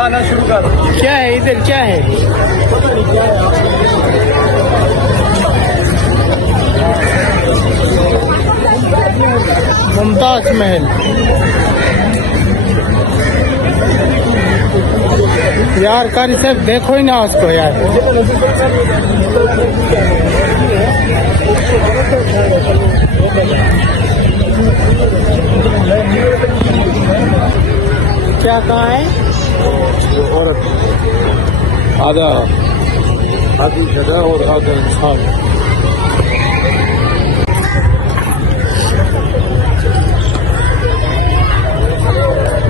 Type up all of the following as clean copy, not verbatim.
आना शुरू कर। क्या है इधर, क्या है? पता नहीं क्या है। मुमताज महल। यार कारी साहब देखो ही ना उसको यार। क्या कहाँ है? औरत आधी जगह और आधा इंसान।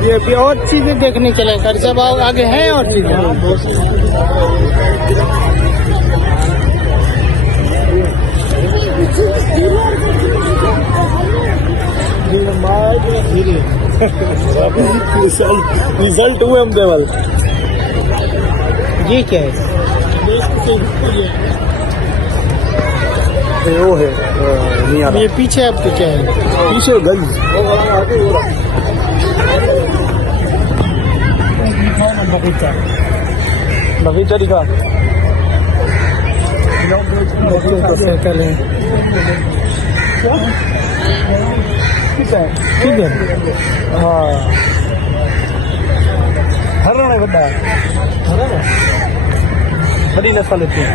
ये भी और चीजें देखने के लिए कर जब आगे हैं और चीजें। रिजल्ट हुए हम केवल। ये क्या है? वो है नहीं आ रहा। ये पीछे आपके क्या है? पीछे गंज बगीचा दिखा। साइकिल है किधर? हाँ हरियाणा है बड़ा बड़ी नस्ल लेती है।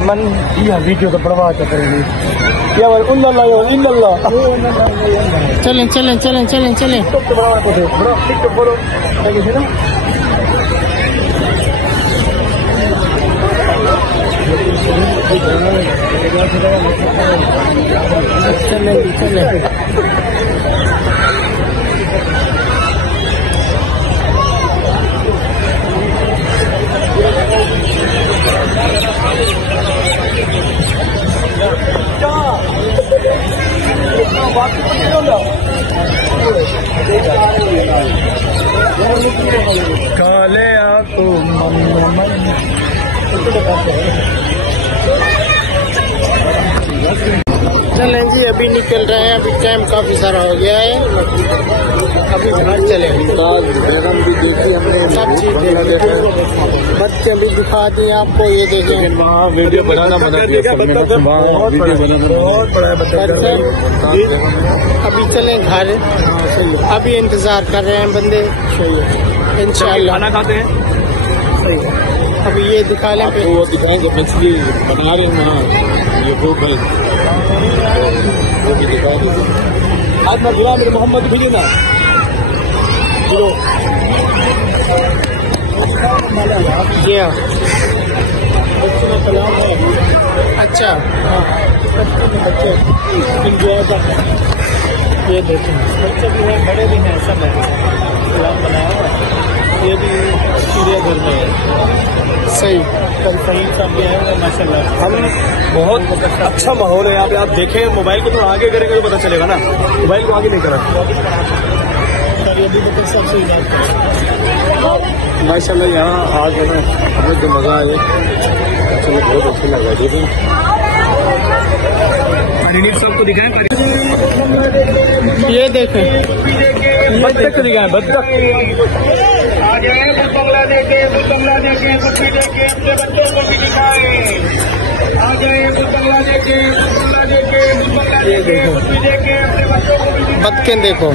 मन वीडियो तो बढ़वा करेंगे। चलें चलें चलें चलें चलें। काले आंखों मन चलें जी, अभी निकल रहे हैं। अभी टाइम काफी सारा हो गया है। अभी घर चले। बेगम भी देखी हमने, सब चीज देखी, बच्चे भी दिखा दिए आपको। ये देखिए वहाँ वीडियो बनाना बना दिया। बहुत बड़ा है। अभी चले घर। अभी इंतजार कर रहे हैं बंदे इंशाल्लाह। खाना खाते हैं। अभी ये दिखा लें फिर वो दिखाएंगे मछली बना रहे हैं वहाँ। ये वो भी दिखा देंगे। आज मैं गुलाम मोहम्मद भी ना अच्छा बच्चे ये देखें, बच्चे भी हैं, बड़े भी हैं, सब है। गुलाम बनाया हुआ है। ये भी चिड़ियाघर में है। सही। कल सही सब भी है माशाल्लाह। हम बहुत अच्छा माहौल है यहाँ पे। आप देखें, मोबाइल को थोड़ा आगे करेंगे तो पता चलेगा ना। मोबाइल को आगे नहीं करा। सबसे माशाल्लाह यहाँ आगे ना हमें जो मजा आए, चलो बहुत अच्छा लगा। देखिए सबको दिखाएं। ये देखें, बत्तख को दिखाएं। बत्तख आ जाए, बंगला देखे, बंगला देखे, अपने बच्चों को भी दिखाए। आ जाए, बंगला देखे, बंगला देखे, बंगला देखे, अपने बच्चों को भी। बत्तखें देखो।